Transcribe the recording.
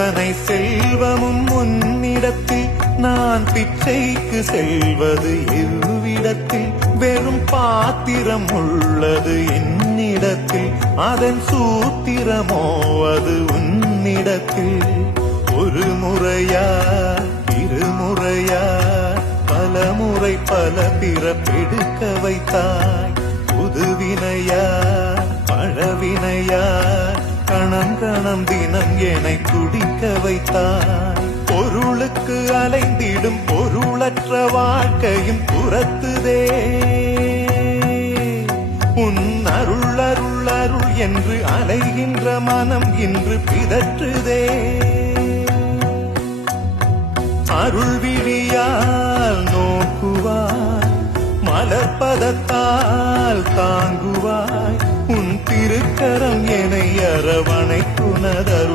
அத்தனை செல்வமும் உன்னிடத்தில் நான் பிச்சைக்கு செல்வது எவ்விடத்தில் வெறும் பாத்திரம் உள்ளது என்னிடத்தில் அதன் சூத்திரமோ அது உன்னிடத்தில் ஒரு முறையா இருமுறையா பல முறை பல பிறப்பெடுக்க வைத்தாய் புதுவினையா பழவினையா கணம் கணம் தினம் என்னை துடிக்க வைத்தாய் பொருளுக்கு அலைந்திடும் பொருளற்ற வாழ்க்கையும் புறத்துதே உன் அருள் அருள் அருள் என்று அலைகின்ற மனம் இன்று பிதற்றுதே அருள் விழியால் நோக்குவாய் மலர்பதத்தால் தாங்குவாய் உன் திருக்கரம் என்னை அரவணைக்குனதருள்